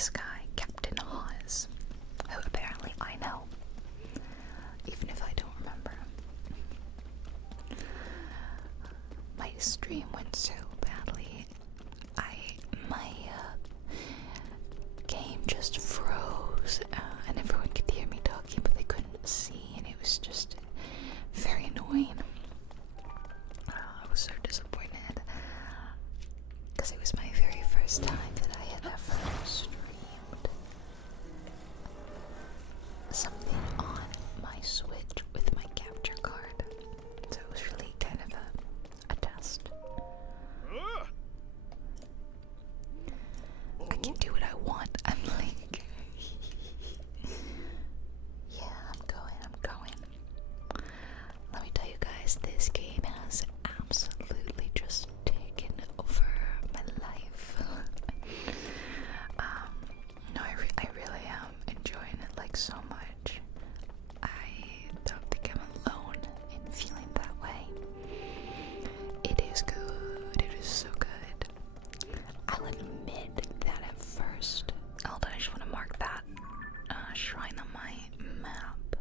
this guy, Captain Hawes, who apparently I know, even if I don't remember him. My stream went so badly. My game just froze, and everyone could hear me talking, but they couldn't see, and it was just very annoying. I was so disappointed, because it was my very first time that I had ever streamed something on my Switch with my capture card, so it was really kind of a test. I can do what I want. I'm like, yeah, I'm going. Let me tell you guys, this game has absolutely just taken over my life. No, I really am enjoying it like so much. I don't think I'm alone in feeling that way. It is good. It is so good. I'll admit that at first. Hold on, I just want to mark that shrine on my map.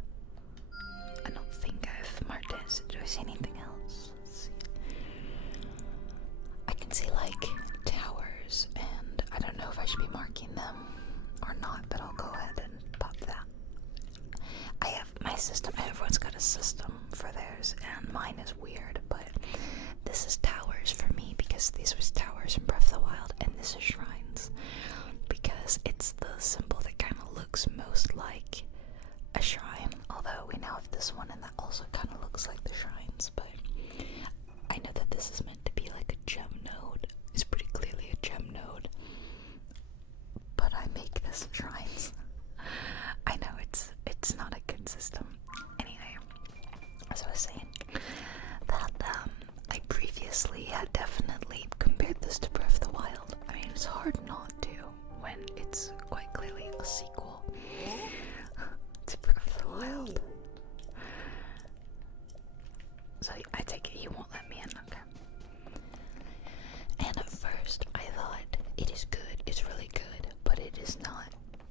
I don't think I've marked it. Do I see anything else? Let's see. I can see like towers, and I don't know if I should be marking them or not, but I'll go ahead and pop that. I have my system. Everyone's got a system for theirs, and mine is weird, but this is towers for me because this was towers in Breath of the Wild, and this is shrines because it's the symbol that kind of looks most like a shrine, although we now have this one and that also kind of looks like the shrines, but I know that this is meant to be like a gem node. It's pretty clearly a gem node, but I make this shrines. I know it's not a good system. Anyway, as I was saying, that I previously had definitely compared this to Breath of the Wild. I mean, it's hard not to when it's quite clearly a sequel to Breath of the Wild. So I take it you won't let me in, okay? And at first I thought it is good, it's really good, but it is not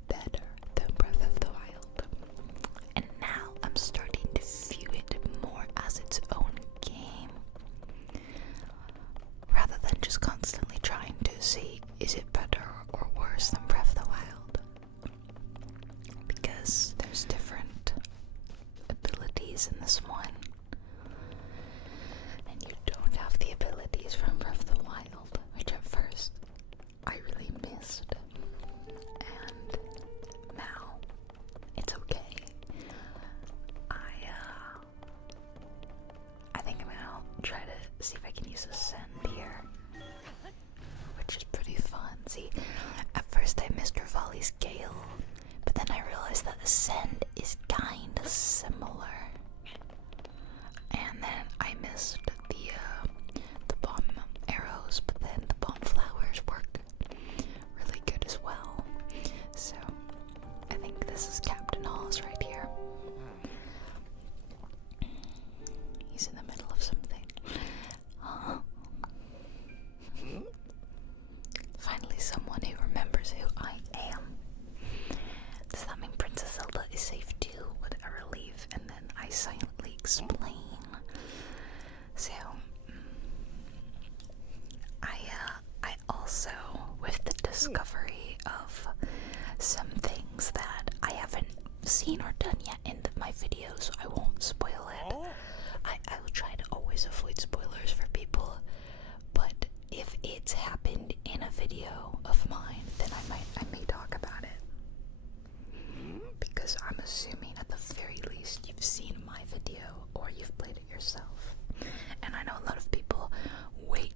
better than Breath of the Wild. And now I'm starting to view it more as its own game, rather than just constantly trying to see, is it better or worse than Breath of the Wild? Because there's different abilities in this one, and you don't have the abilities from Breath of the Wild, which at first I really missed, and now it's okay. I think I'm gonna try to see if I can use Ascend here, which is pretty fun. See, at first I missed Rivali's Gale, but then I realized that Ascend is kinda similar, and then I missed the bomb arrows, but then the bomb flowers work really good as well. So I think this is Captain Hawes right here. He's in the middle of something. Finally someone who remembers who I am. Does that mean Princess Zelda is safe too? What a relief. And then I silently explain. So I also, with the discovery of some things that I haven't seen or done yet in my videos, so I won't spoil it. I will try to always avoid spoilers for people, but if it's happened in a video of mine, then I may talk about it, because I'm assuming at the very least you've seen my video or you've played it yourself. And I know a lot of people are waiting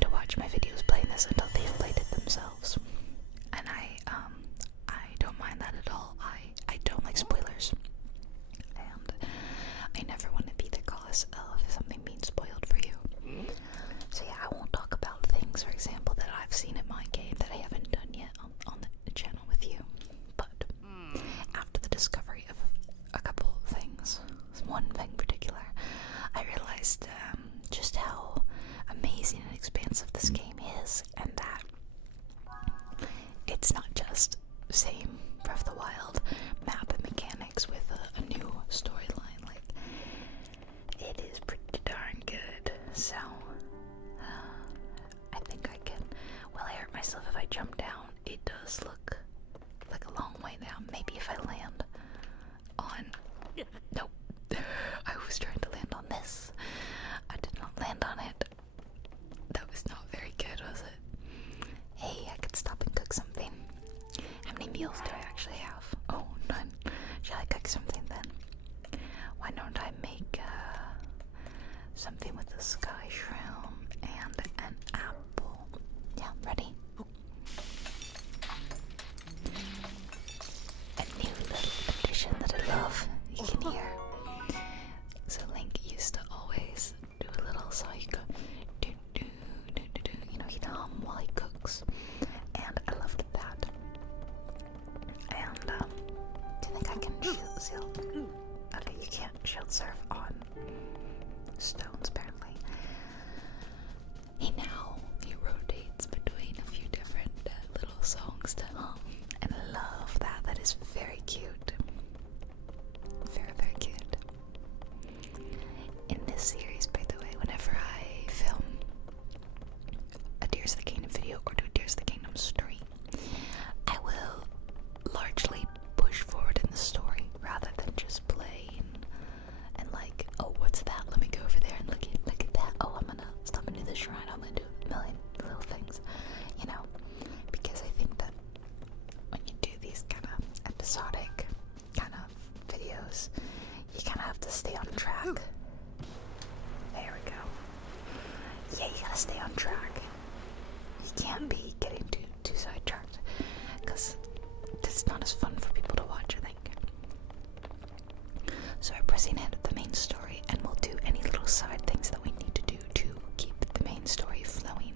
to watch my videos playing this until they've played it themselves, and I don't mind that at all. I don't like spoilers, and I never want to be the cause of something being spoiled for you. So yeah, I won't talk about things, for example, that I've seen in my game that I haven't done yet on the channel with you. But after the discovery of a couple of things, one thing in particular, I realized just how amazing and expansive this game is, and that heals do I actually have? Oh, none. Shall I cook something then? Why don't I make something with a sky shroom and an apple? Yeah, ready? A new little addition that I love. You can hear. So Link used to always do a little psycho. You know, he'd hum while he cooks. And I loved that. And, do you think I can shield? Okay, you can't shield surf on stones, apparently. He rotates between a few different little songs to hum. And I love that. That is very cute. Very, very cute. In this series, by the way, whenever I film a Tears of the Kingdom video or do a Tears of the Kingdom story, I will largely push forward in the story rather than just playing and like, oh, what's that? Let me go over there and look at that. Oh, I'm gonna stop and do this shrine. I'm gonna do a million little things, you know, because I think that when you do these kind of episodic kind of videos, you kind of have to stay on track. There we go. Yeah, you gotta stay on track. You can't be getting too sidetracked, because it's not as fun for people to watch, I think. So we're pressing ahead with the main story, and we'll do any little side things that we need to do to keep the main story flowing.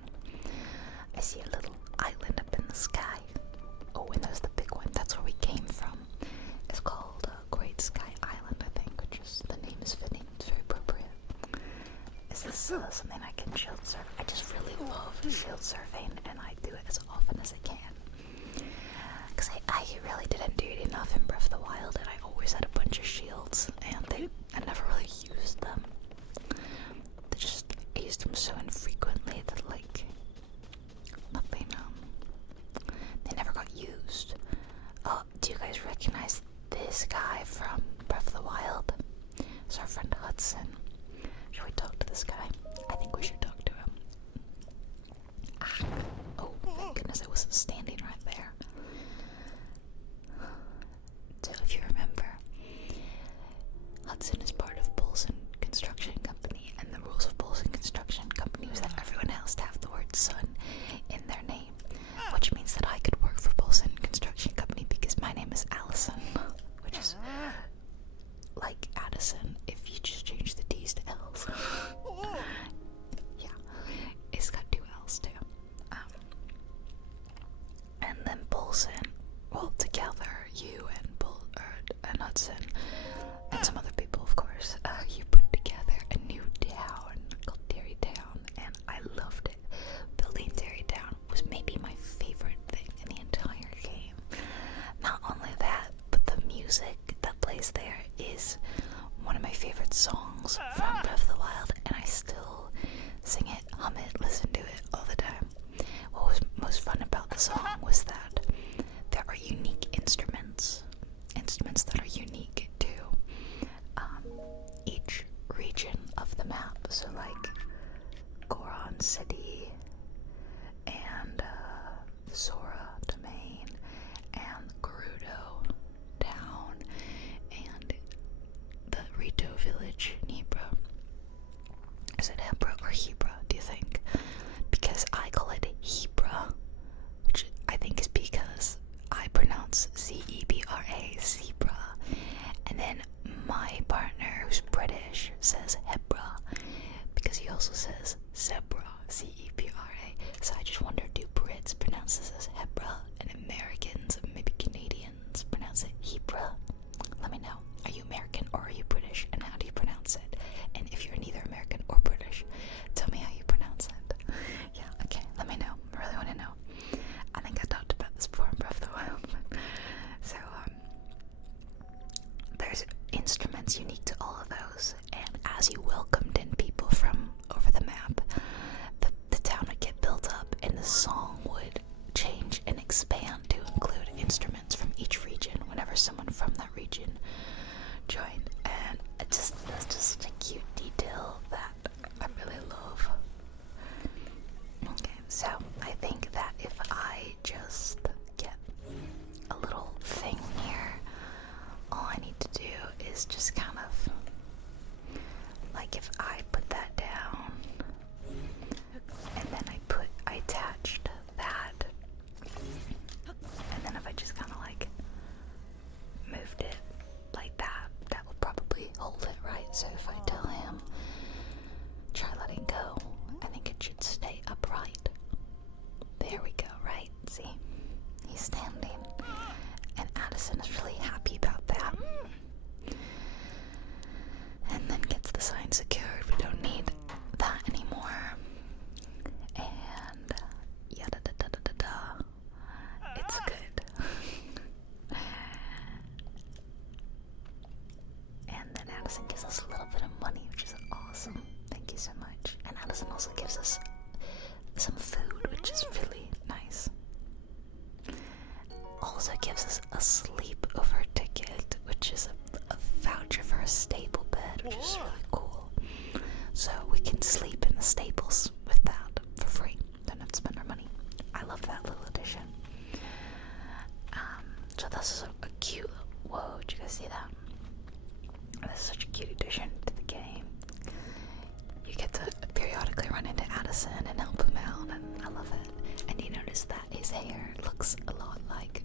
I see a little island up in the sky. Oh, and there's the big one. That's where we came from. It's called Great Sky Island, I think, which is, the name is fitting. It's very appropriate. Is this something I can shield surf? I just really love shield surfing, and I do it as often as I can. Because I really didn't do it enough in Breath of the Wild, and I always had a bunch of shields, and I never really used them. I used them so infrequently that, like, nothing, they never got used. Do you guys recognize this guy from Breath of the Wild? It's our friend Hudson. Should we talk to this guy? I think we should talk to him. Oh, thank goodness I wasn't standing right there. So if you remember, Hudson is part of Bolson Construction Company, and the rules of Bolson Construction Company was that everyone has to have the word son in their name, which means that I could work for Bolson Construction Company because my name is Allison, which is like Addison if you just change the D's to L's. Yeah, it's got two L's too. And then Bolson, well, together, you and Hudson, and some other people, of course, you put together a new town called Dairy Town, and I loved it. Building Dairy Town was maybe my favorite thing in the entire game. Not only that, but the music that plays there is one of my favorite songs from Breath of the Wild, and I still sing it, hum it, listen to it all the time. What was most fun about the song was that there are unique instruments that are unique to each region of the map. So like Goron City and Sora Domain and Gerudo Town and the Rito Village in Hebra. Is it Hebra or Hebra, do you think? Because I call it Hebra, which I think is because I pronounce Z-E-B-R-A, zebra, and then my partner, who's British, says Hebra, because he also says zebra, Z-E-B-R-A, so I just wonder, do Brits pronounce this as Hebra, and Americans, maybe Canadians, pronounce it Hebra? Let me know. Are you American or are you British, and how do you pronounce it? And if you're neither American or British, tell me how you pronounce it. Yeah, okay, let me know. I really want to know. I think I talked about this before in Breath of the Wild. So, there's instruments unique to all of those, and as you welcomed in people from over the map, the town would get built up, and the song would change and expand to include instruments from each region whenever someone from that region joined, and that's just such a cute detail that I really love. Okay, so I think that if I just get a little is just kind of like if I put that down and then I attached that, and then if I just kind of like moved it like that, that will probably hold it, right? So if I tell him try letting go, I think it should stay upright. There we go, right? See? He's standing. And Addison is really happy about that. And then gets the sign secured. We don't need that anymore. And yada da da da da da. It's good. And then Addison gives us a little bit of money, which is awesome. Thank you so much. And Allison also gives us some food, which is really nice. Also gives us a sleepover ticket, which is a voucher for a stable bed, which is really cool. So we can sleep in the stables with that for free. Don't have to spend our money. I love that little addition. So this is a cute. Whoa, did you guys see that? This is such a cute addition to the game. You get to periodically run into Addison and help him out, and I love it. And you notice that his hair looks a lot like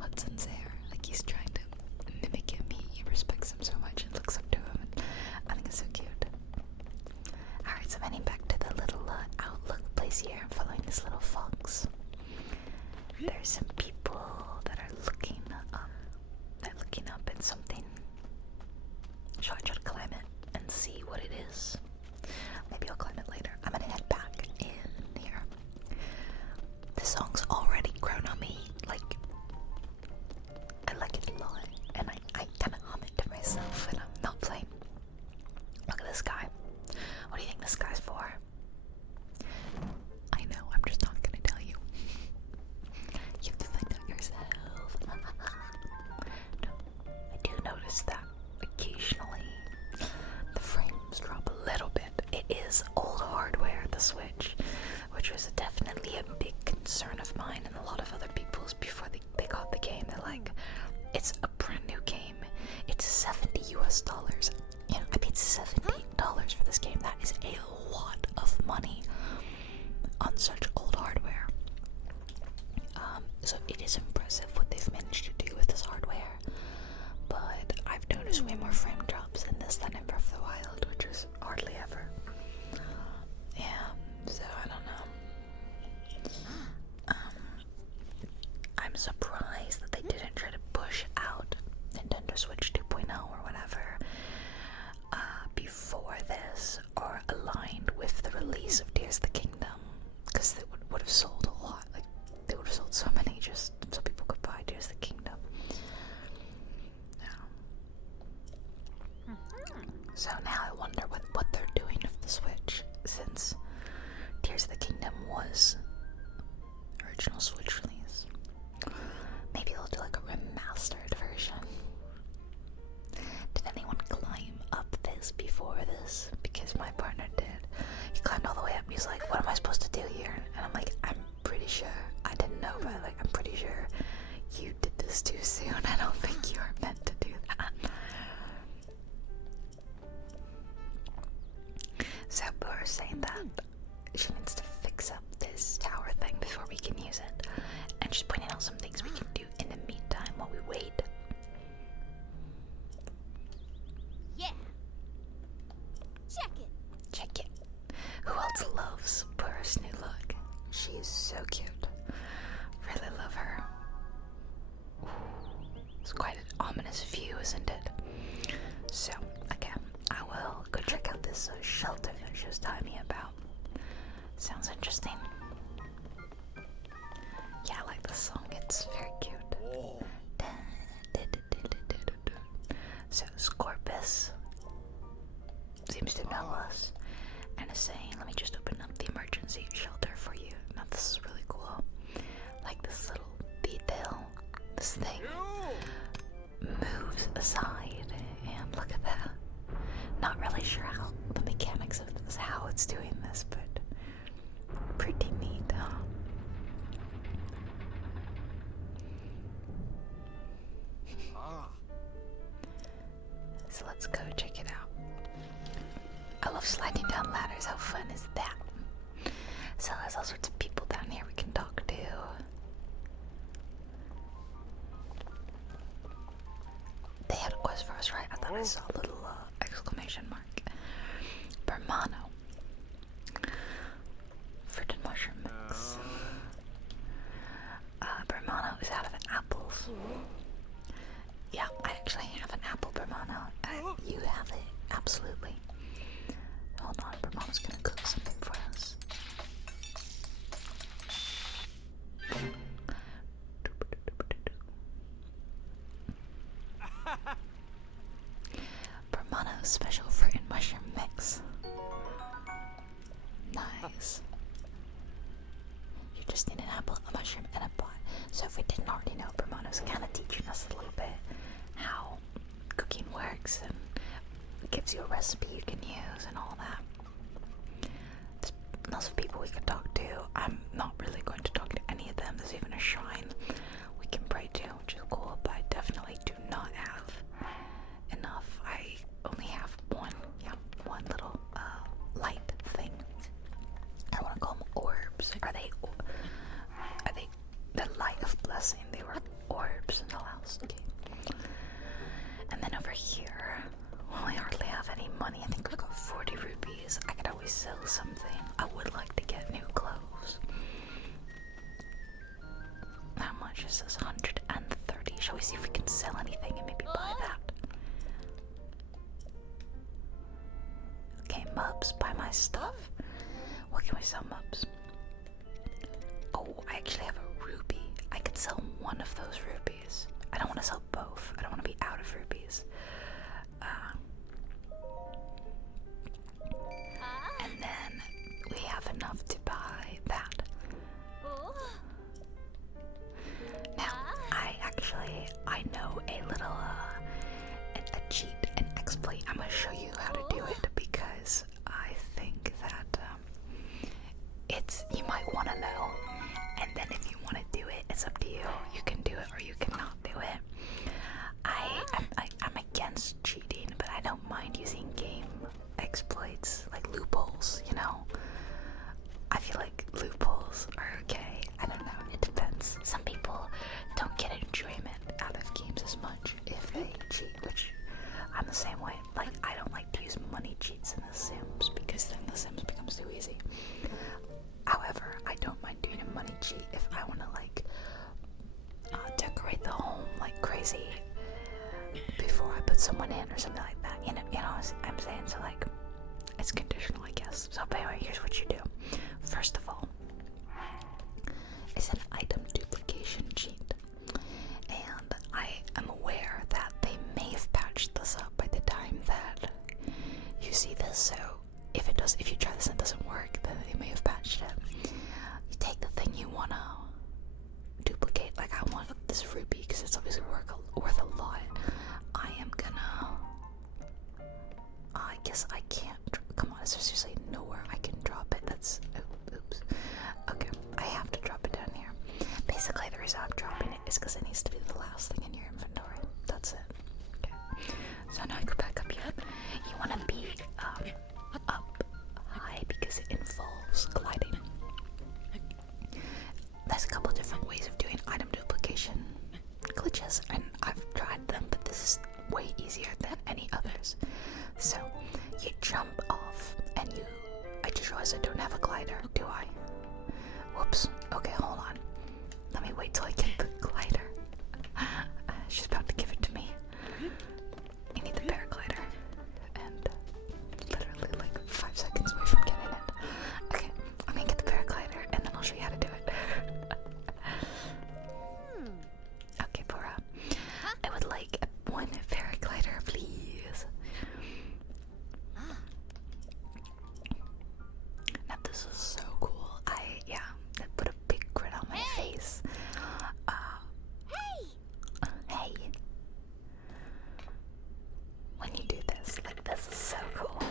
Hudson's hair. Like he's trying to mimic him. He respects him so much and looks up to him, and I think it's so cute. Alright, so I'm heading back to the little outlook place here. I'm following this little fox. There's some people that are looking up. They're looking up at something. Should I try to climb it and see what it is? Maybe I'll climb it later. I'm gonna head back in here. The song's already grown on me. Like, I like it a lot, and I kind of hum it to myself when I'm not playing. Look at this guy. What do you think this guy's for? I know, I'm just not gonna tell you. You have to find out yourself. No, I do notice that occasionally the frames drop a little bit. It is old hardware, the Switch, which was definitely a big concern of mine and a lot of other people's before they got the game. They're like, it's a brand new game. It's $70 US. You know, I paid $70 for this game. That is a lot of money on such old hardware. So it is impressive what they've managed to do with this hardware. But I've noticed way more frame drops in this than in Breath of the Wild, which is hardly ever. Yeah, so I don't know. I'm surprised that they didn't try to push out Nintendo Switch 2.0 or whatever before this, or aligned with the release of Tears of the Kingdom, because they would have sold a lot. Like, they would have sold so many just so people could buy Tears of the Kingdom. So now I wonder what they're doing with the Switch, since Tears of the Kingdom was original Switch release. Maybe they'll do like a remastered version. Did anyone climb up this before this? Because my partner did. He climbed all the way up. He's like, what am I supposed to do here? And I'm like, I'm pretty sure. I didn't know, but like, I'm pretty sure you did this too soon. I don't think you were meant to do that. So we're saying that she needs to fix up this tower thing before we can use it. And she's pointing out some things we can do in the meantime while we wait. Yeah. Check it. Check it. Who else loves Burr's new look? She is so cute. Really love her. Ooh, it's quite an ominous view, isn't it? So, again, I will go check out this shelter that she was telling me about. Sounds interesting. Yeah, I like this song. It's very cute. So, Scorpus seems to know us and is saying, let me just open up the emergency shelter for you. Now, this is really cool. Like this little detail. This thing moves aside, and look at that. Not really sure how the mechanics of this, how it's doing this, but pretty neat, huh? How fun is that? So there's all sorts of people down here we can talk to. They had a quest for us, right? I thought I saw a little exclamation mark. Bermano. Fruit and mushroom mix. Bermano is out of apples. Yeah, I actually have an apple Bermano. You have it, absolutely. Hold on, Bermano's gonna cook something for us. Bermano special fruit and mushroom mix. Nice. You just need an apple, a mushroom, and a pot. So if we didn't already know, Bermano's kind of teaching us a little bit how cooking works and gives you a recipe you can use and all that. There's lots of people we could talk to. I'm not really going to talk to any of them. There's even a shrine we can pray to, which is cool, but I definitely do not have enough. I only have one little light thing. I want to call them orbs. Are they the light of blessing? They were orbs in the house. Okay. And then over here, well, we hardly have any money. I think we've got 40 rupees. I could always sell something. I would like to get new clothes. How much is this? 130. Shall we see if we can sell anything and maybe buy that? Okay, Mubs, buy my stuff. What can we sell, Mubs? Oh, I actually have a ruby. I could sell one of those rubies. I don't want to sell both. I don't want to be out of rubies. And then we have enough to buy that. Now, I know a little, a cheat, an exploit. I'm going to show you how to do it because I think that you might want to know. And then if you want to do it, it's up to you. You can do it or you cannot do it. I'm against cheating, but I don't mind using game exploits, like loopholes, you know? I feel like loopholes are okay. I don't know, it depends. Some people don't get enjoyment out of games as much if they cheat, which I'm the same way. Like, I don't like to use money cheats in The Sims because then The Sims becomes too easy. However, I don't mind doing a money cheat if I want to, like, decorate the home like crazy before I put someone in or something like that. You know what I'm saying? So, like, it's conditional, I guess. So, but anyway, here's what you do. First of all, it's an item duplication cheat. And I am aware that they may have patched this up by the time that you see this. So, if you try this and it doesn't work, then they may have patched it. You take the thing you want to duplicate. Like, I want this ruby because it's obviously worth a lot. I am gonna... I guess I can't... Come on, is there seriously nowhere I can drop it? That's... Oops. Okay, I have to drop it down here. Basically, the reason I'm dropping it is because it needs to be the last thing in your inventory. That's it. Okay. So now I go back up here. You want to be up high because it involves gliding. There's a couple different ways of doing item duplication glitches, and I've tried them, but this is way easier than any others. So you jump off, and I just realized I don't have a glider, do I? Whoops. Okay, hold on. Let me wait till I get the glider. She's about to give it to me. You need the paraglider, and literally like 5 seconds away from getting it. Okay, I'm gonna get the paraglider, and then I'll show you how to do it. Okay, Bora. I would like one paraglider, please. Now this is so cool. That put a big grin on my face. Hey! When you do this, like, this is so cool.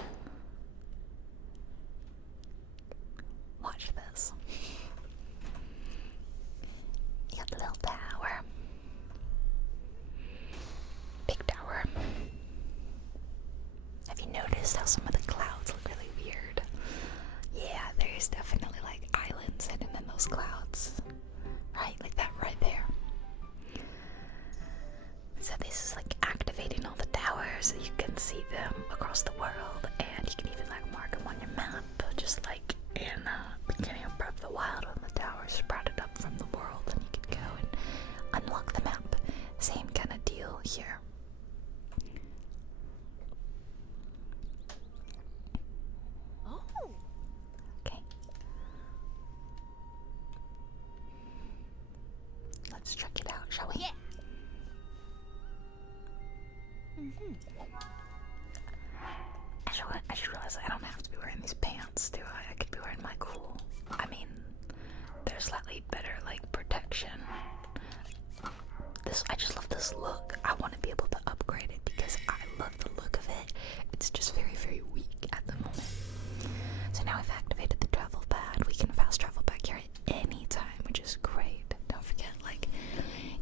Watch this. You got the little tower. Big tower. Have you noticed how some of the clouds look really weird? there's definitely like islands hidden in those clouds. Right? Like that right there. So this is like activating all the towers so you can see them across the world, and you can even like mark them on your map, just like in beginning of Breath of the Wild when the towers sprouted up from the world and you could go and unlock the map. Same kind of deal here. Oh. Okay. Let's check it out, shall we? Yeah. Mm-hmm. I just realized I don't have to be wearing these pants, do I? I could be wearing my cool. I mean, they're slightly better, like, protection. I just love this look. I want to be able to upgrade it because I love the look of it. It's just very, very weak at the moment. So now I've activated the travel pad. We can fast travel back here at any time, which is great. Don't forget, like,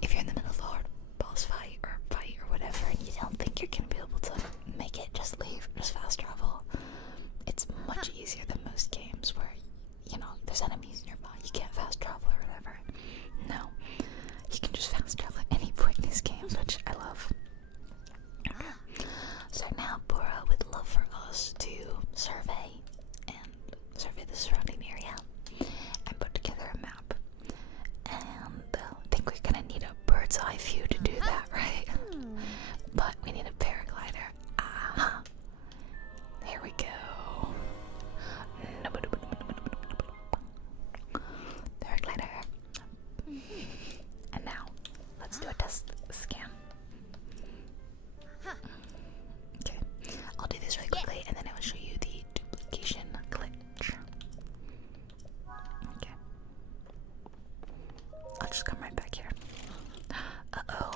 if you're in the middle of a hard boss fight or whatever and you don't think you're gonna be able to make it, just leave, just fast travel. It's much easier than most games where, you know, there's enemies nearby, you can't fast travel or whatever. No, you can just fast travel at any point in these games, which I love. So now Bora would love for us to survey the surrounding area and put together a map. And I think we're gonna need a bird's eye view to do that, right? But we need a paraglider. Aha! There we go. Paraglider. And now, let's do a test scan. Okay, I'll do this really quickly and then I will show you the duplication glitch. Okay. I'll just come right back here. Uh-oh.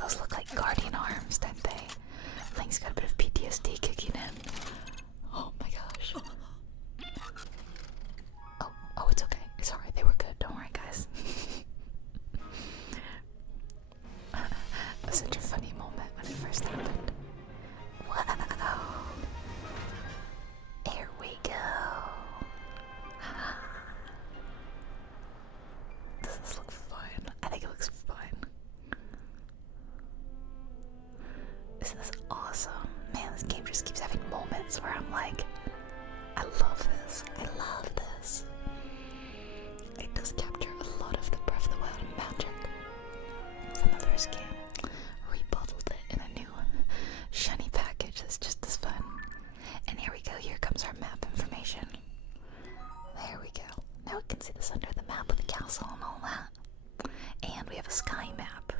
Those look like guardian arms, don't they? Link's got a bit of PTSD kicking in. Oh my gosh. Oh, it's okay. It's alright. They were good. Don't worry, guys. It was such a funny moment when it first happened. Wow. Here we go. Does this look fun? I think it looks fun. Isn't this awesome? Man, this game just keeps having moments where I'm like, I love this. I love this. It does capture a lot of the Breath of the Wild magic from the first game. Rebottled it in a new shiny package that's just as fun. And here we go. Here comes our map information. There we go. Now we can see this under the map with the castle and all that. And we have a sky map.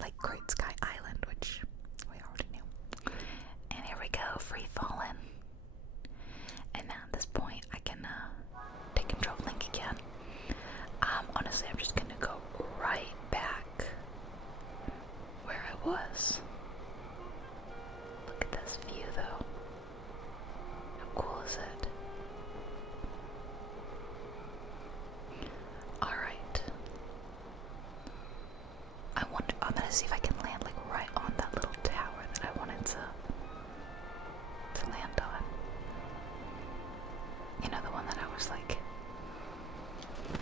Like Great Sky Island, which we already knew. And here we go, free falling. And now at this point, I can take control of Link again. Honestly, I'm just gonna go right back where I was. Look at this view, though. How cool is it? All right. I'm gonna see if I can land like right on that little tower that I wanted to land on. You know, the one that I was like,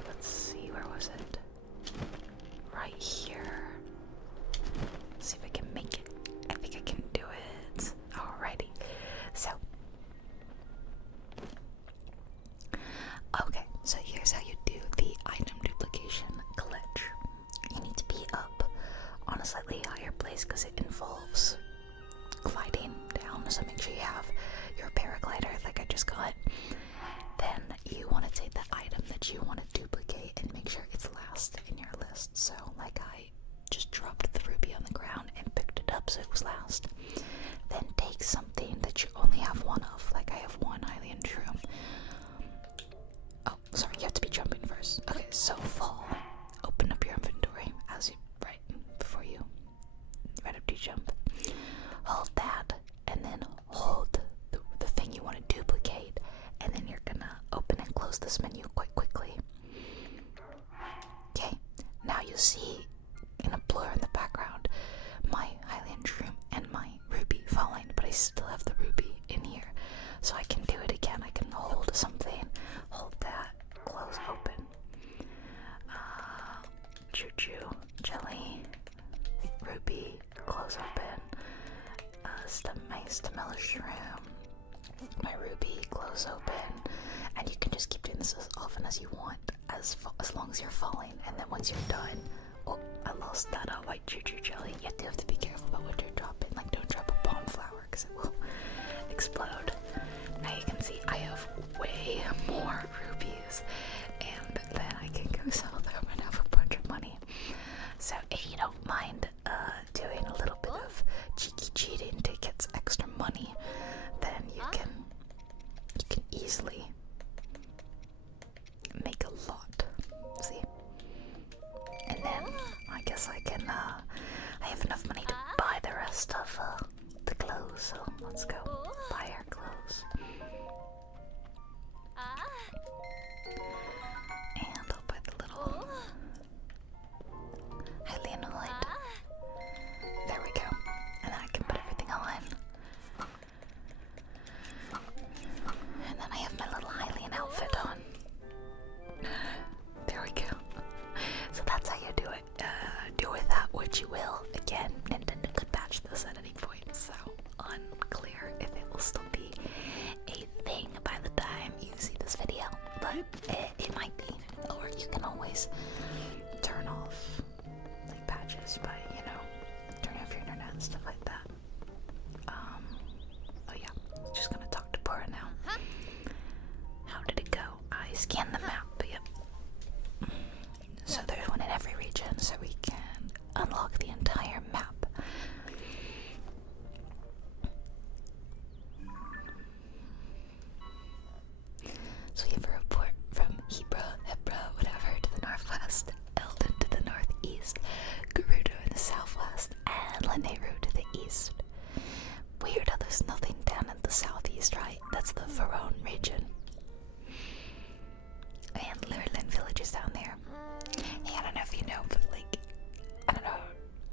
let's see, where was it? Right here. See if I can make it. I think I can do it. Alrighty. So, okay, so here's how you do the item duplication glitch. You need to be up on a slightly higher place because it involves gliding down, so make sure you have your paraglider like I just got. Then you want to take the item that you want to duplicate and make sure it's last in your list. So like I just dropped the ruby on the ground and picked it up so it was last. Then take something that you only have one of, like I have one Hylian shroom. Oh, sorry, you have to be jumping first. Okay, so fall. Open up your inventory as you right before you right after you jump. Hold that and then hold the thing you want to duplicate, and then you're gonna open and close this menu quite quickly. Okay, now you see in a blur in the background my Hylian shroom and my ruby falling, but I still have the ruby in here, so I can do it again. I can hold something as long as you're falling, and then once you're done, oh, I lost that white choo-choo jelly. You have to be careful about what you're dropping. Like, don't drop a palm flower because it will explode. Now you can see I have way more rubies, and then I can go sell them and have a bunch of money. So if you don't mind doing a little bit of cheeky cheating to get extra money, then you can easily make a lot. See? And then I guess I can I have enough money to buy the rest of the clothes, so let's go buy our clothes. And I'll buy the little highly annoyed. There we go. And then I can put everything on. And then I have my little Hylian outfit on. There we go. So that's how you do it. Do with that what you will. Again, Nintendo could patch this at any point, so unclear if it will still be a thing by the time you see this video. But it might be. Or you can always turn off like patches by, you know, turning off your internet and stuff like that. Oh yeah, just gonna talk to Bora now. How did it go? I scanned the map, yep. So there's one in every region, so we can unlock the entire map. So we have a report from Hebra, whatever, to the northwest, Eldon to the northeast, Gerudo in the southwest, and Lanayru to the east. Weird how there's nothing down in the southeast, right? That's the Verone region. And Lurlin village is down there. Hey, I don't know if you know, but like, I don't know,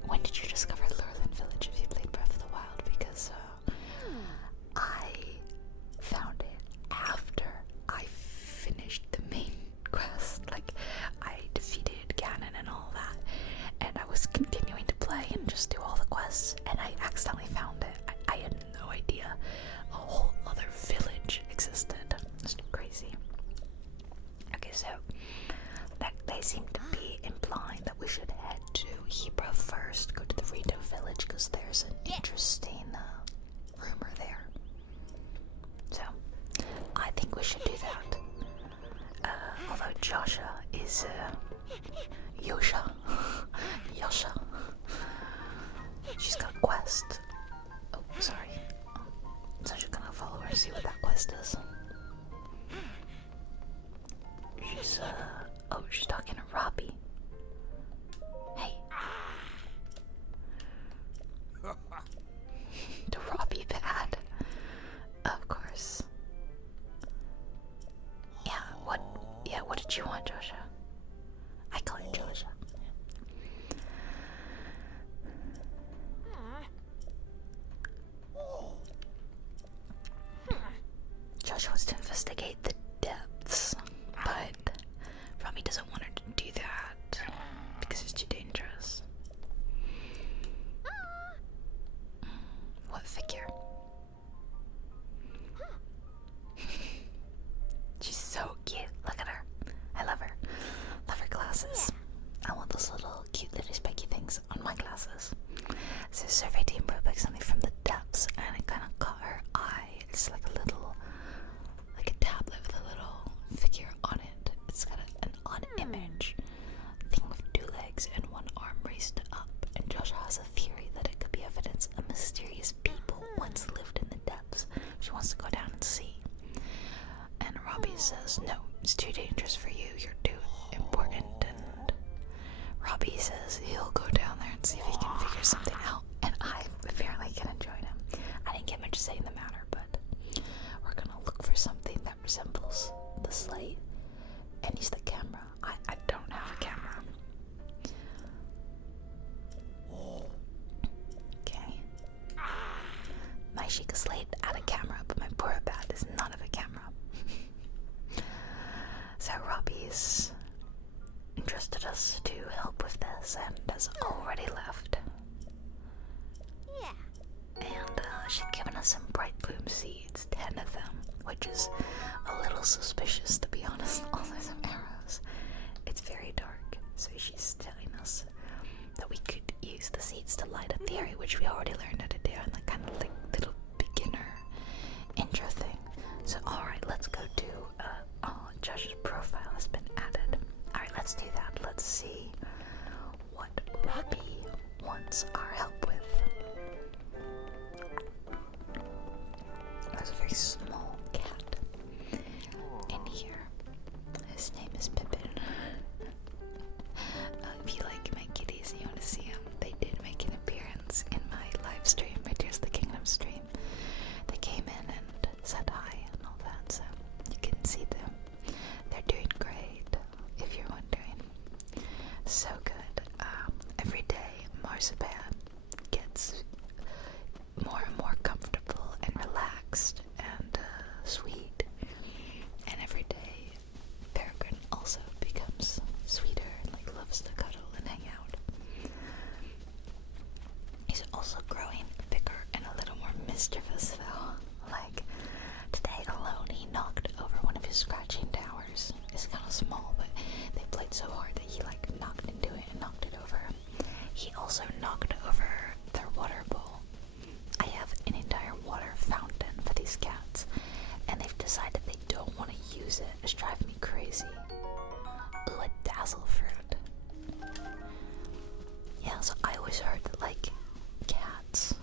when did you discover Lurlin village if you played Breath of the Wild? Because I found it after I finished the main quest. Like, I defeated Ganon and all that, and I was continuing to play and just do all the quests, and I accidentally found it. I had no idea a whole other village existed. It's crazy. Okay, so they seem to be implying that we should head to Hebra first, go to the Rito village, because there's an interesting rumor there. So, I think we should do that. Although Joshua is, Yosha. She's got a quest. Oh, sorry. So she's gonna follow her, see what that quest is. She's, oh, she's talking to Robbie. Hey. To Robbie bad. Of course. Yeah, what did you want, Joshua? I call it Joshua. Joshua wants to investigate the depths, but Robbie doesn't want her to do that because it's too dangerous. What figure? She's so cute. Look at her. I love her. Love her glasses. I want those little cute little spiky things on my glasses. So survey team brought back something from the depths, and it kind of caught her eye. It's like a little, like a tablet with a little figure on it. It's got an odd image, thing with 2 legs and 1 arm raised up. And Joshua has a theory that it could be evidence of mysterious people once lived in the depths. She wants to go down and see. And Robbie says, no, it's too dangerous for you. You're too important. And Robbie says he'll go down there and see if he can figure something out. And I apparently can join him. I didn't get much to say in the matter, but we're gonna look for something that resembles the slate and use the camera. I don't have a camera. Okay. My Sheikah slate had a camera, but my Borobad is none of a camera. So Robbie's entrusted us to help with this and has already left. Yeah. And she's given us some bright bloom seeds, 10 of them, which is a little suspicious, to be honest. Also some arrows. It's very So she's telling us that we could use the seeds to light up the area, which we already learned how to do in like kind of like little beginner intro thing. So alright, let's go to Josh's profile has been added. Alright, let's do that. Let's see what Robbie wants our help with. There's a very small cat in here. His name is Pippin. If you like my kitties and you want to see them, they did make an appearance in my live stream, my Tears of the Kingdom stream. They came in and said hi and all that, so you can see them. They're doing great, if you're wondering. So good. Every day, Marzipan gets more and more comfortable and relaxed and sweet. And every day, Peregrine also becomes sweeter and like loves to cuddle and hang out. He's also growing bigger and a little more mischievous though. Like today alone, he knocked over one of his scratching towers. It's kind of small, but they played so hard that he like knocked into it and knocked it over. He also knocked over their water bowl. I have an entire water fountain for these cats, and they've decided they don't want to use it. It's driving me crazy. Ooh, a dazzle fruit. Yeah, so I always heard that like cats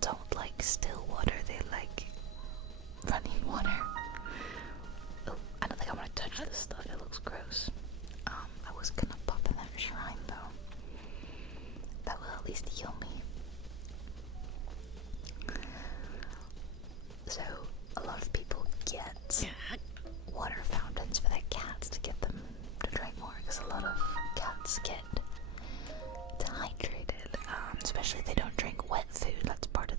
don't like still water, they like running water. Oh, I don't think I want to touch this stuff, it looks gross. I was gonna pop in that shrine though. That will at least heal me. So, a lot of people get water fountains for their cats to get them to drink more, because a lot of cats get dehydrated, especially if they don't drink wet food. That's part of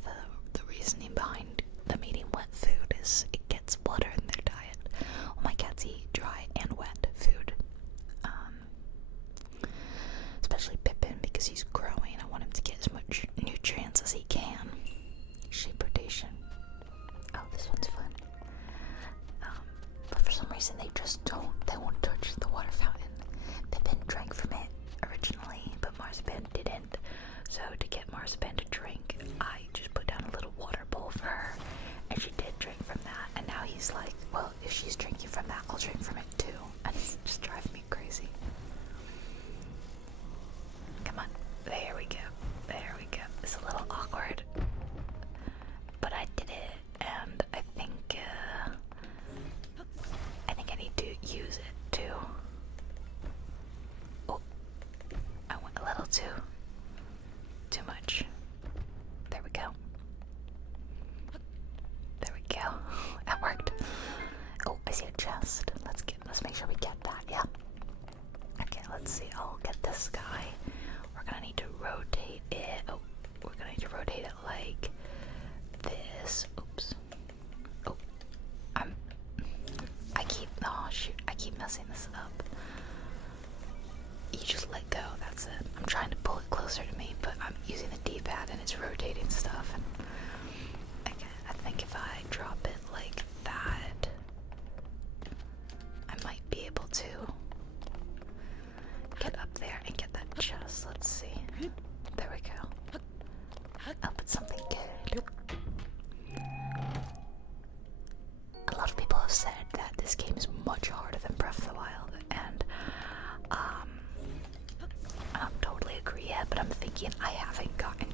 the reasoning behind them eating wet food, is it gets water in their diet. Well, my cats eat dry and wet food. Especially Pippin, because he's growing. I want him to get as much nutrients as he can. Sheep rotation. Oh, this one's fun. But for some reason they won't touch the water fountain. Pippin drank from it originally, but Marzipan didn't. So to get Marzipan to drink, I just put down a little water bowl for her, and she did drink from that. And now he's like, well, if she's drinking from that, I'll drink from it too. And it's just driving me crazy. Come on, there we go, there we go. It's a little awkward, but I did it, and I think I need to use it too. Oh, I went a little too much. There we go. There we go. That worked. Oh, I see a chest. Let's make sure we get that. Yeah. Okay, let's see. I'll get this guy. We're gonna need to rotate it. Oh, we're gonna need to rotate it like this. Oops. Oh, oh shoot, I keep messing this up. You just let go, that's it. I'm trying to pull it closer to me, but I'm using the D-pad and it's rotating stuff. And okay, I think if I drop it like that, I might be able to get up there and get that chest. Let's see. There we go. I'll put something good. A lot of people have said that this game is much harder than Breath of the Wild, and I don't totally agree yet, but I'm thinking I haven't gotten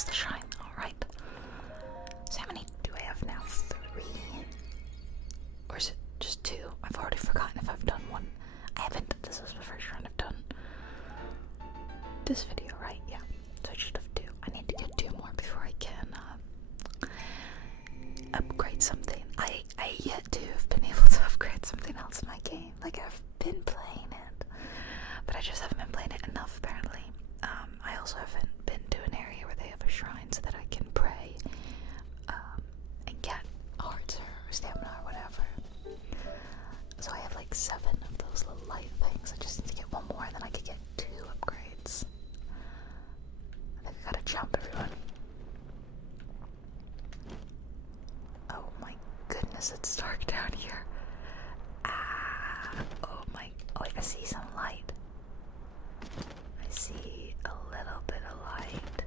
was the shrine. Alright. So how many do I have now? 3? Or is it just 2? I've already forgotten if I've done one. I haven't. This was the first shrine I've done. This video, right? Yeah. So I should have 2. I need to get 2 more before I can upgrade something. I yet to have been able to upgrade something else in my game. Like, I've been playing it, but I just haven't been playing it enough, apparently. I also haven't been to an area where they have a shrine so that I can pray and get hearts or stamina or whatever. So I have like 7 of those little light things. I just need to get 1 more and then I could get 2 upgrades. I think I gotta jump, everyone. Oh my goodness, it's dark down here. Oh my, oh, I see some light. I see a little bit of light.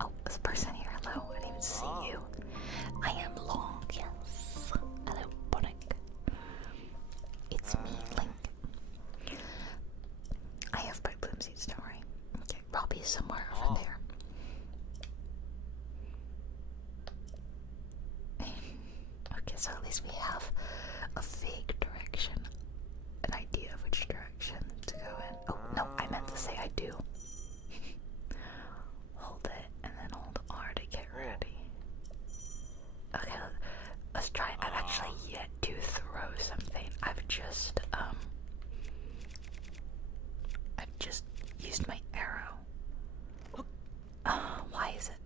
Oh, there's a person here. Hello, I didn't even see you. I am long, yes. Hello, Bonic. It's me, Link. I have bright bloom seeds, don't worry. Okay, Robbie's somewhere over there. Okay, so at least we have a vague direction, an idea of which direction to go in. Oh, no, I meant to say I do. Hold it, and then hold R to get ready. Okay, let's try. I've actually yet to throw something. I've just used my arrow. Why is it?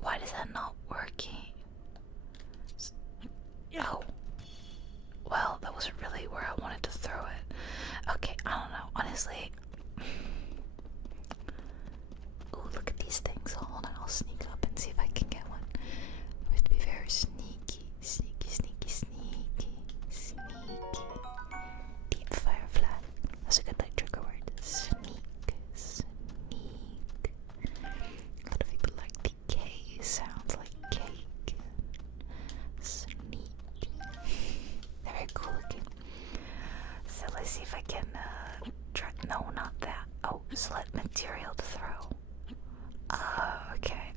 Why is that not working? Oh. Well, that wasn't really where I wanted to throw it. Okay, I don't know. Honestly. Ooh, look at these things. Hold on, I'll sneak up and see if I can get one. We have to be very sneaky. Sneaky, sneaky, sneaky, sneaky. Deep firefly. That's a good like trigger word. Sneak, sneak. A lot of people like the K sounds like cake. Sneak. They're very cool looking. So let's see if I can try. No, not that. Oh, select material to throw. Okay.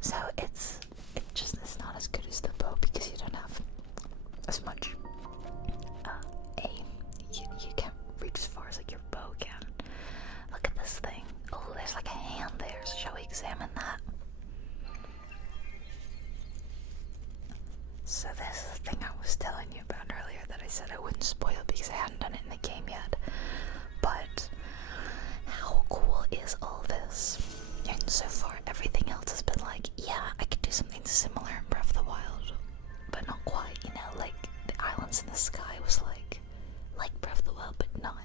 So it's not as good as the bow because you don't have as much aim. You can't reach as far as like your bow can. Look at this thing. Oh, there's like a hand there. So shall we examine that? So this is the thing I was telling you about earlier that I said I wouldn't spoil because I hadn't done it in the game yet. But how cool is all this? And so far everything else has been like, yeah, I could do something similar in Breath of the Wild, but not quite, you know, like the islands in the sky was like Breath of the Wild, but not.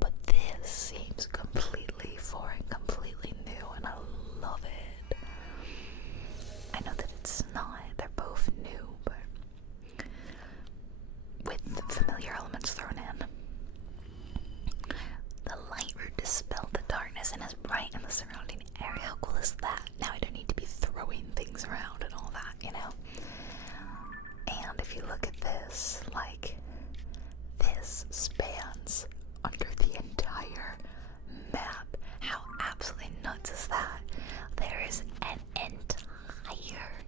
But this seems completely foreign, completely new, and I love it. I know that it's not, they're both new, but with familiar elements thrown in. The light root dispelled the darkness and is bright in the surrounding area. How cool is that? Now I don't need to be throwing things around and all that, you know? And if you look at this, like, this spans under the entire map. How absolutely nuts is that? There is an entire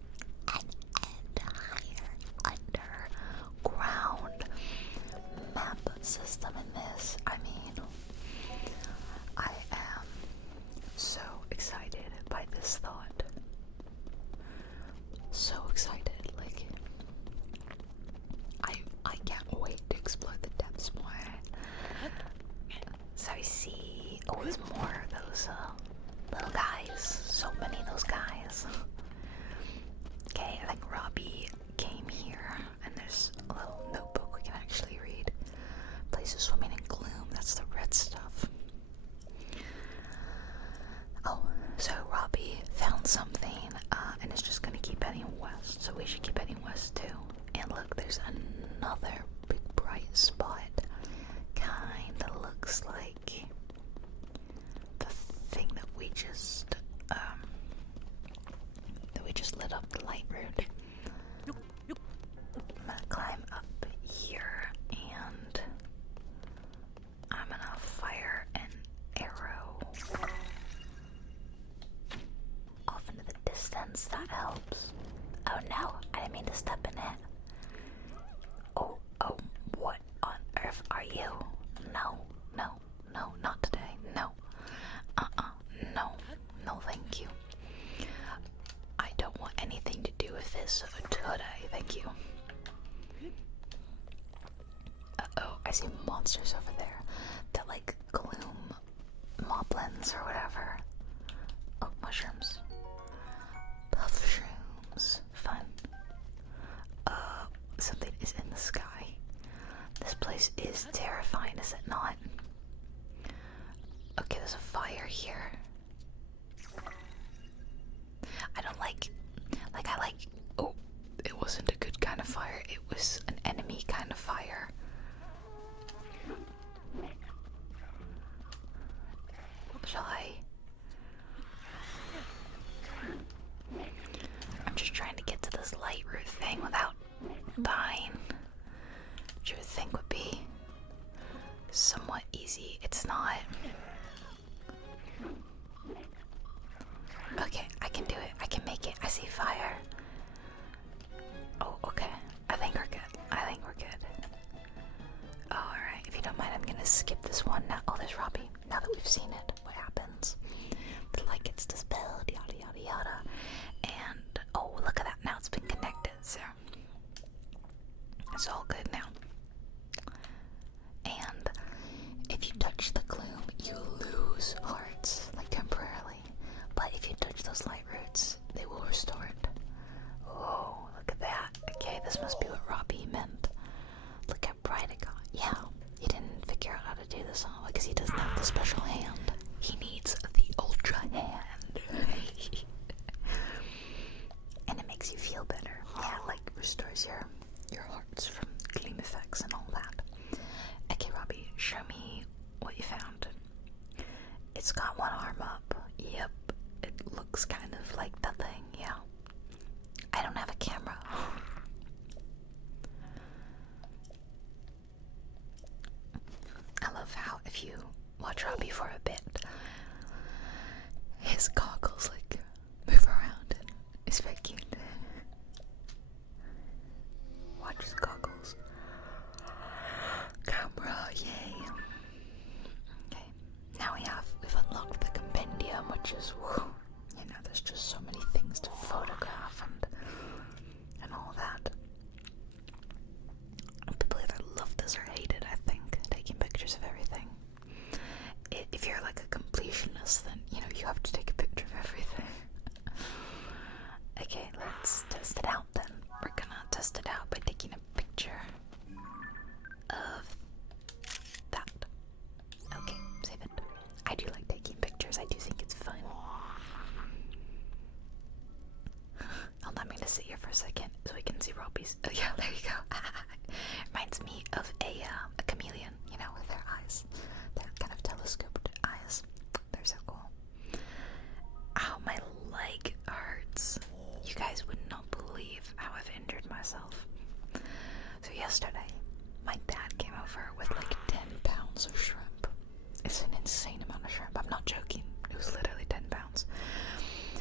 underground map system in this. I mean, I am so excited by this thought. So excited. Like, I can't sense. That helps. Oh no, I didn't mean to step in it. Oh, what on earth are you? No, not today. No. No, thank you. I don't want anything to do with this today, thank you. Uh-oh, I see monsters over there. They're like gloom moblins or whatever. Oh, mushrooms. Puff shrooms. Fun. Something is in the sky. This place is terrifying, is it not? Okay, there's a fire here. I don't like, I like, oh, it wasn't a good kind of fire. It was an enemy kind of fire. Shall I? I'm just trying to get to this light root thing without dying, which you would think would be somewhat easy. It's not. Okay, I can do it. I can make it. I see fire. Oh, okay. I think we're good. Alright, if you don't mind, I'm gonna skip this one now. Oh, there's Robbie. Now that we've seen it, what happens? The light gets dispelled, yada yada yada. And, oh, look at that. Now it's been connected, so it's all good now. And if you touch the gloom, you lose hearts, like temporarily. But if you touch those light roots, they will restore it. Oh, look at that. Okay, this must be what Robbie meant. Look how bright it got. Yeah, he didn't figure out how to do this, huh? Because he doesn't have the special hand. He needs the ultra hand. And it makes you feel better. Yeah, like restores your hearts from gloom effects and all that. Okay, Robbie, show me what you found. It's got one arm up. Yep, it looks kind of like the thing, yeah. I don't have a camera. I love how if you watch Robbie for a bit, his goggles like move around and it's very cute. Watch his goggles. Camera, yay. Okay, now we've unlocked the compendium, which is, whew, you know, there's just so many things to photograph and all that. People either love this or hate it, I think, taking pictures of everything. If you're like a completionist, then, you know, you have to take a picture of everything. Okay, let's test it out then. We're gonna test it out by taking a picture of that. Okay, save it. I do like taking pictures. I do think it's fun. Allow me to sit here for a second so we can see Robbie's. Oh yeah, there you go. Reminds me of a chameleon, you know, with their eyes. Their kind of telescoped eyes. They're so cool. Ow, my leg hurts. You guys would not believe how I've injured myself. So yesterday, my dad came over with like 10 pounds of shrimp. It's an insane amount of shrimp. I'm not joking. It was literally 10 pounds.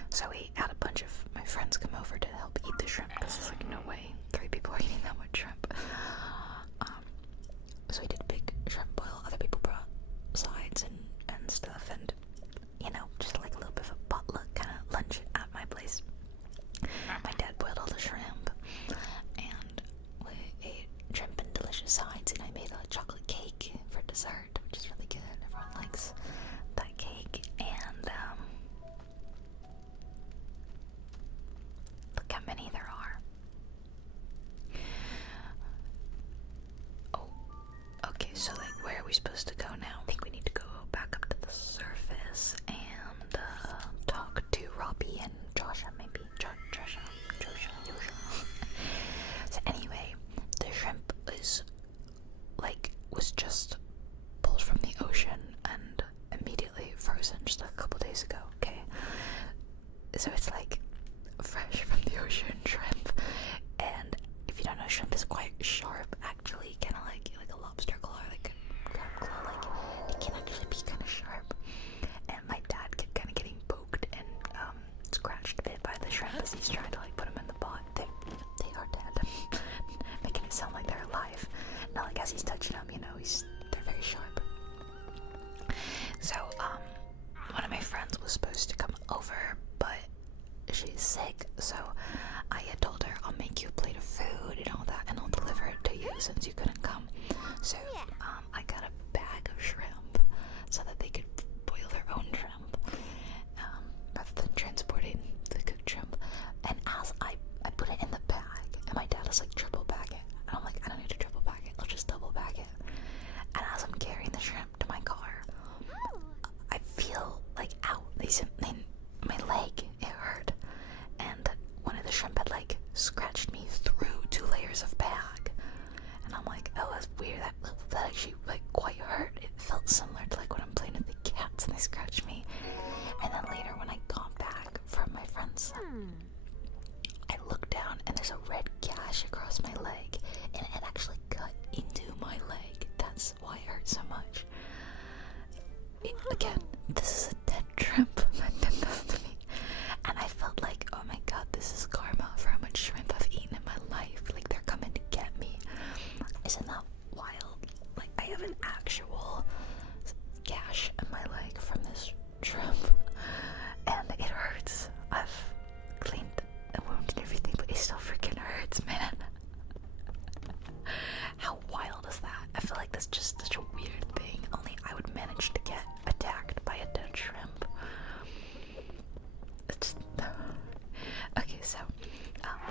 So we had a bunch of my friends come over to help eat the shrimp because there's like no way 3 people are eating that much shrimp. So we did a big shrimp boil. Other people brought sides and stuff, and you know, just like a little bit of a potluck kind of lunch at my place. My dad boiled all the shrimp, and we ate shrimp and delicious sides, and I made a chocolate cake for dessert, which is really good. Everyone likes that cake, and look how many there are. Oh, okay, so like where are we supposed to go now? I think we need to go back up to the surface and talk to Robbie and Joshua, maybe. Joshua. So anyway, the shrimp was just pulled from the ocean and immediately frozen just a couple days ago, okay? So it's like fresh from the ocean shrimp, and if you don't know, shrimp is quite sharp actually, kind of like a lobster claw, like a crab claw, like it can actually be kind of sharp. And my dad kept kind of getting poked and scratched a bit by the shrimp, as he's trying to like put them in the pot. They are dead, making it sound like they're alive. Not like as he's touching them, you know, they're very sharp. So one of my friends was supposed to come over, but she's sick, so I had told her I'll make you a plate of food and all that, and I'll deliver it to you since you couldn't come. So I got a bag of shrimp so that they could boil their own shrimp, rather than transporting the cooked shrimp. And as I put it in the bag, and my dad is like, triple bag it, and I'm like, I don't need to triple bag it, I'll just double bag it. And as I'm carrying the shrimp to my car, I feel like, ow, my leg, it hurt, and one of the shrimp had like scratched me through 2 layers of bag, and I'm like, oh, that's weird, that actually like quite hurt. It felt similar to like when I'm playing with the cats and they scratch me. And then later when I got back from my friend's, I looked down and there's a red gash across my leg, and it actually cut into my leg. That's why it hurt so much. Again, this is a dead shrimp that did this to me, and I felt like, oh my god, this is karma for how much shrimp I've eaten in my life. Like, they're coming to get me. Isn't that wild? Like, I have an actual gash in my leg from this shrimp, and it hurts. I've cleaned the wound and everything, but it still freaking hurts, man. How wild is that? I feel like that's just such a weird thing. Only I would manage to get attacked by a dead shrimp. It's okay. So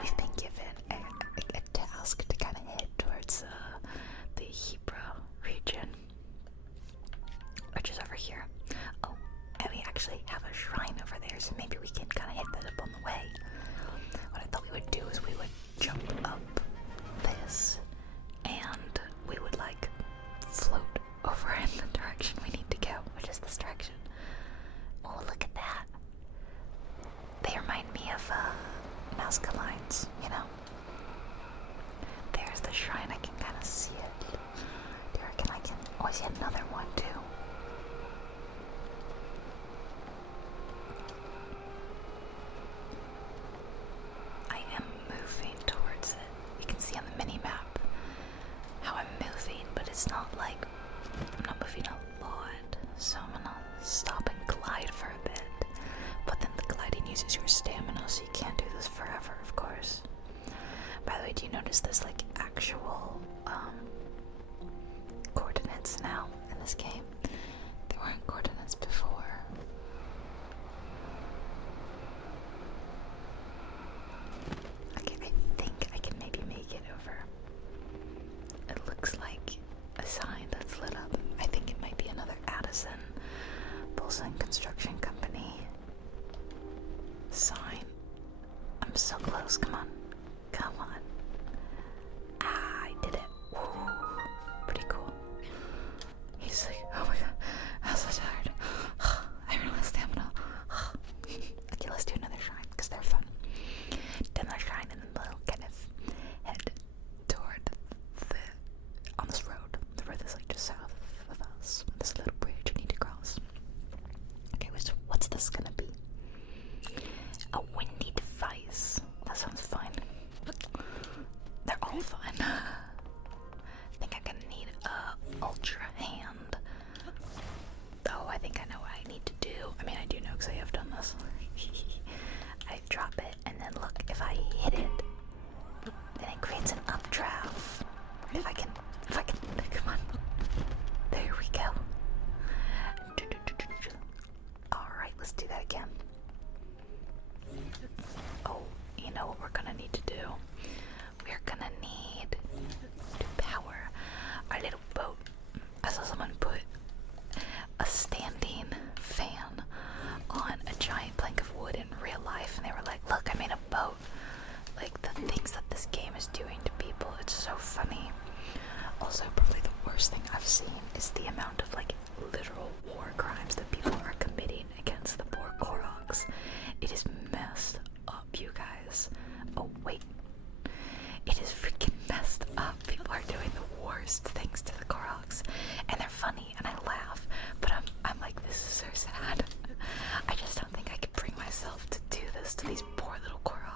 we've been given a task to kind of head towards the Hyrule region, which is over here. Oh, and we actually have a shrine over there, so maybe we can kind of hit that up on the way. What I thought we would do is we would jump up this, and we would like float over in the direction we need to go, which is this direction. Oh, look at that. They remind me of masculines, you know? There's the shrine, I can kind of see it. Do you reckon I can? Oh, I see another one too. I am moving towards it. You can see on the mini map how I'm moving, but it's not like I'm not moving a lot, so I'm gonna stop and glide for a bit. But then the gliding uses your stamina, so you can't do this forever, of course. By the way, do you notice there's like actual coordinates now in this game? There weren't coordinates before. Okay, I think I can maybe make it over. It looks like a sign that's lit up. I think it might be another Allison Construction Company sign. I'm so close. Come on. Come on. Ah, I did it. Woo. Pretty cool. He's like, oh my god, I'm so tired. I ran out of stamina. Okay, let's do another shrine because they're fun. Do another shrine and then we'll kind of head toward on this road. The road is like just south of us. This little bridge you need to cross. Okay, what's this gonna be? A windy device. That sounds fun. They're all fun. I think I'm gonna need a ultra hand. Oh, I think I know what I need to do. I mean, I do know because I have done this. I drop it, and then look, if I hit it, then it creates an updraft. If I can, come on. There we go. Alright, let's do that again. Oh, you know what we're gonna need to do? We're gonna need to power our little boat. I saw someone put a standing fan on a giant plank of wood in real life, and they were like, look, I made a boat. Like, the things that this game is doing to people, it's so funny. Also, probably the worst thing I've seen is the amount of like literal war crimes that people are committing against the poor Koroks. It is messed up, you guys. Oh wait, it is freaking messed up. People are doing the worst things to the Koroks, and they're funny, and I laugh, but I'm like, this is so sad. I just don't think I could bring myself to do this to these poor little Koroks.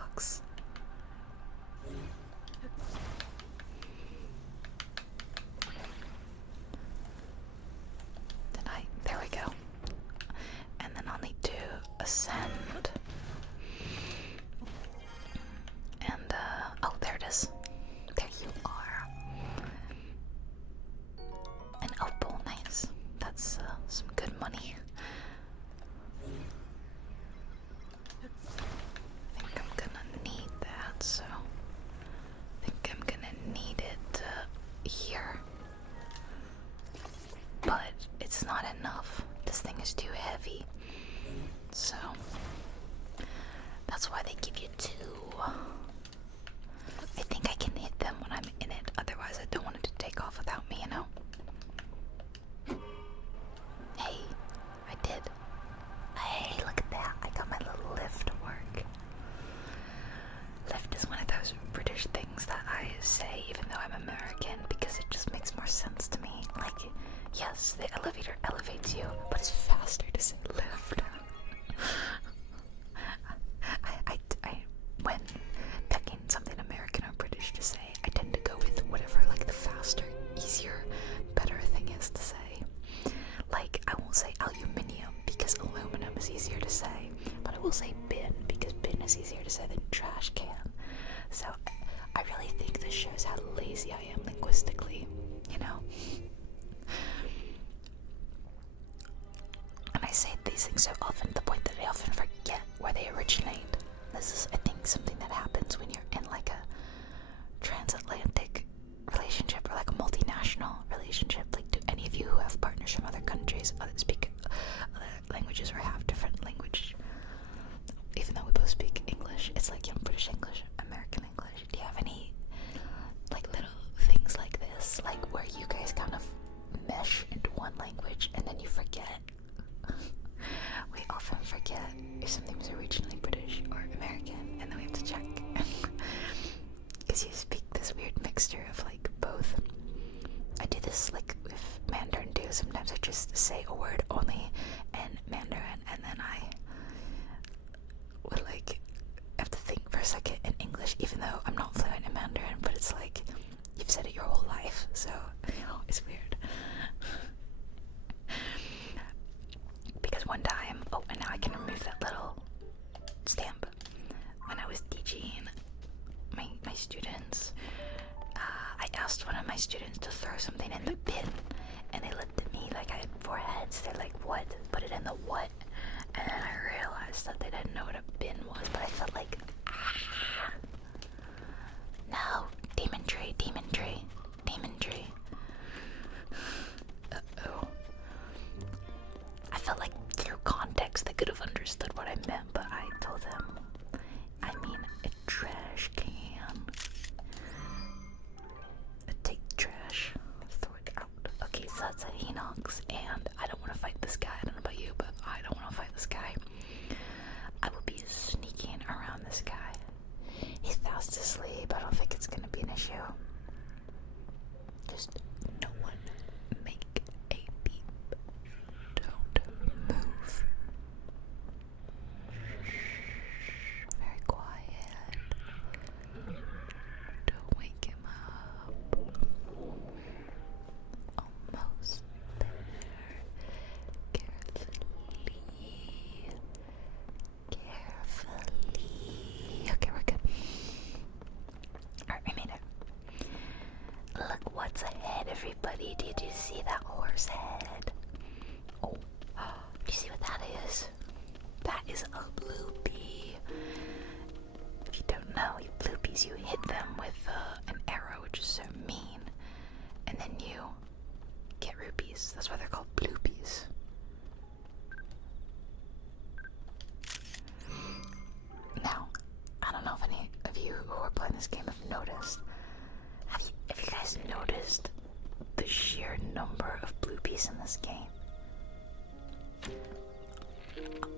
That's why they give you 2. I think I can hit them when I'm in it, otherwise I don't want it to take off without me, you know? Hey, I did. Hey, look at that. I got my little lift to work. Lift is one of those British things that I say even though I'm American because it just makes more sense to me. Like, yes, the elevator elevates you, but it's faster to say lift. When picking something American or British to say, I tend to go with whatever like the faster, easier, better thing is to say. Like, I won't say aluminium because aluminum is easier to say, but I will say bin because bin is easier to say than trash can. So I really think this shows how lazy I am linguistically, you know? And I say these things so often to the point that I often forget where they originate. This is, I think, something that happens when you're in like a transatlantic relationship or like a multinational relationship. Like, do any of you who have partners from other countries speak other languages or have different language? Even though we both speak English, it's like young British English, American English. Do you have any like little things like this, like where you guys kind of mesh into one language and then you forget? We often forget if something was originally British or American, and then we have to check. Because you speak this weird mixture of like both. I do this like with Mandarin too. Sometimes I just say a word only in Mandarin, and then I would like have to think for a second in English, even though I'm not fluent in Mandarin, but it's like you've said it your whole life, so you know, it's weird. Because one time, oh, and now I can remove that little stamp. When I was DJing my students, I asked one of my students to throw something in the bin, and they looked at me like I had 4 heads. They're like, what? Put it in the what? And then I realized that they didn't know what a bin was, but I felt like, no, demon tree, demon tree, demon tree. Uh-oh. I felt like through context they could have understood what I meant, but I told them, I mean a trash can. Take trash, throw it out. Okay, so that's a Hinox, and I don't want to fight this guy. I don't know about you, but I don't want to fight this guy. I will be sneaking around this guy. He's fast asleep. I don't think it's going to be an issue. Just no one make a beep. Don't move. Very quiet. Don't wake him up. Almost there. Carefully. Okay, we're good. Alright, we made it. Look what's ahead, everybody. Did you see that horse head? Oh, do you see what that is? That is a bloopy. If you don't know, bloopies, you hit them with an arrow, which is so mean, and then you get rupees. That's why they're called bloopies. Now, I don't know if any of you who are playing this game have noticed. Have you guys noticed the sheer number of bloopies in this game?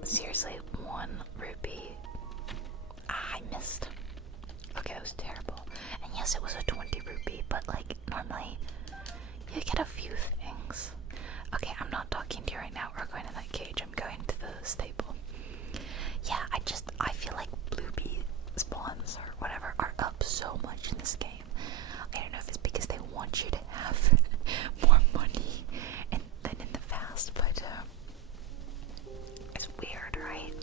Seriously, 1 rupee. I missed. Okay, that was terrible. And yes, it was a 20 rupee, but like normally you get a few things. Okay, I'm not talking to you right now. We're going in that cage. I'm going to the stable. Yeah, I feel like bloopy spawns or whatever are up so much in this game. I don't know if it's because they want you to have more money than in the past, but it's weird, right?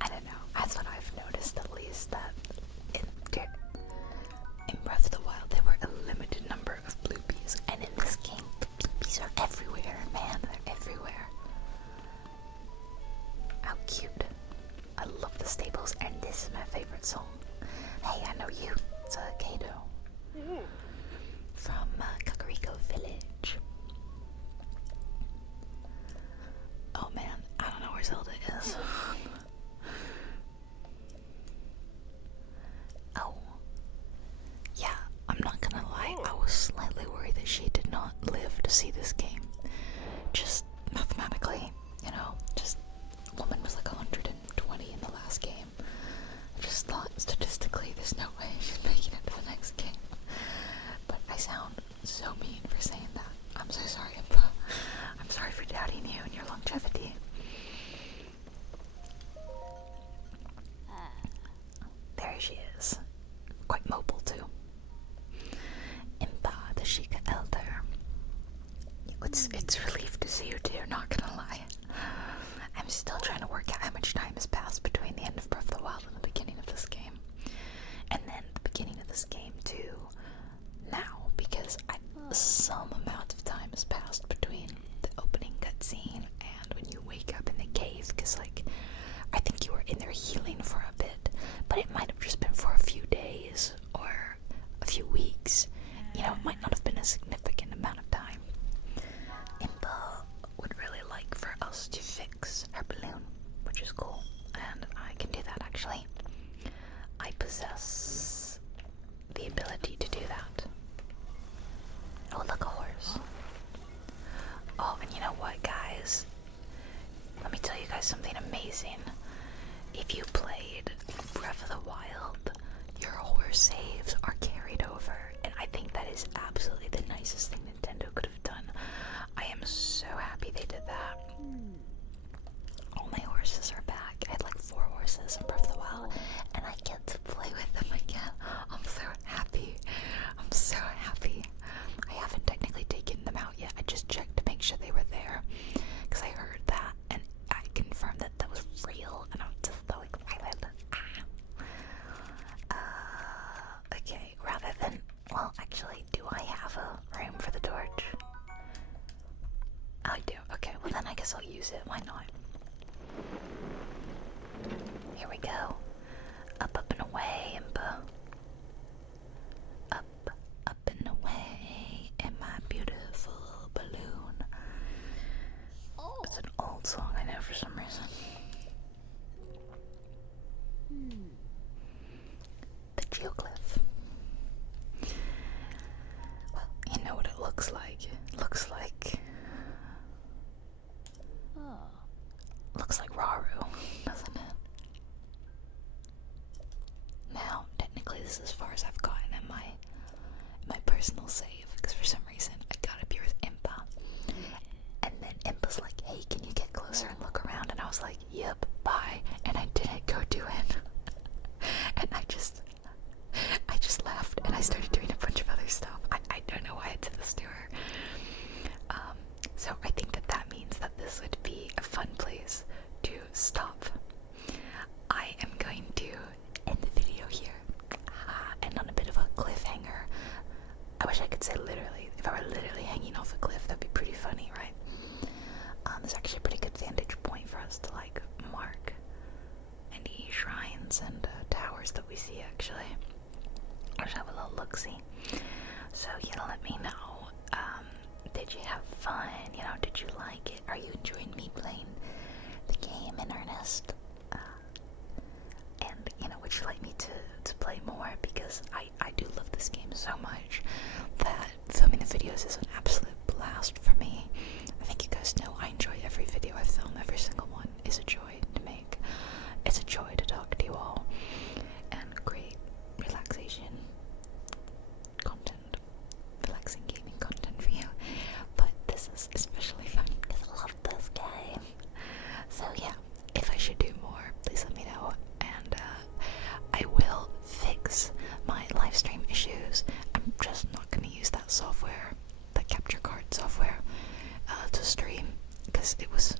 I don't know. That's what I've noticed, at least, that in Breath of the Wild there were a limited number of bloopies, and in this game the bloopies are everywhere, man. They're everywhere. How cute. I love the stables, and this is my favorite song. Hey, I know you. It's Kato from Kakariko Village. Oh man, I don't know where Zelda is. cool. And I can do that actually. I possess the ability to do that. Oh, look, a horse. Oh, and you know what, guys? Let me tell you guys something amazing. If you played Breath of the Wild, your horse saves are carried over, and I think that is absolutely the nicest thing Nintendo could have done. I am so happy they did that. All my horses are back. I had like 4 horses in Breath of the Wild, and I get to play with them again. I'm so happy. I'm so happy. I haven't technically taken them out yet. I just checked to make sure they were there, because I heard that, and I confirmed that that was real, and I'm just like, okay, rather than, well, actually, do I have a room for the torch? I do. Okay, well then I guess I'll use it. Why not? Here we go. Up, up, and away, Impa. Up, up, and away in my beautiful balloon. Oh. It's an old song, I know, for some reason. The geoglyph. Well, you know what it looks like. It looks like... looks like Raru, doesn't it? Now, technically this is as far as I've gotten in my personal save, because for some reason I got up here with Impa. And then Impa's like, hey, can you get closer and look around? And I was like, yep, bye. And I didn't go do it. And I just laughed and I started doing a bunch of other stuff. I don't know why I did this to her. So I think that means that this would be a fun place to stop. I am going to end the video here. And on a bit of a cliffhanger. I wish I could say literally. If I were literally hanging off a cliff, that'd be pretty funny, right? There's actually a pretty good vantage point for us to like mark any shrines and towers that we see, actually. I'll just have a little look-see. So, let me know. Did you have fun? Did you like it? Are you enjoying me playing the game in earnest? And, would you like me to play more? Because I do love this game so much that filming the videos is an absolute blast for me. I think you guys know I enjoy every video I film. Every single one is a joy to make. It's a joy to talk to you all and create relaxation content, relaxing gaming content for you. But this is especially fun because I love this game. So yeah, if I should do more, please let me know, and I will fix my live stream issues. I'm just not going to use that software, that capture card software, to stream, because it was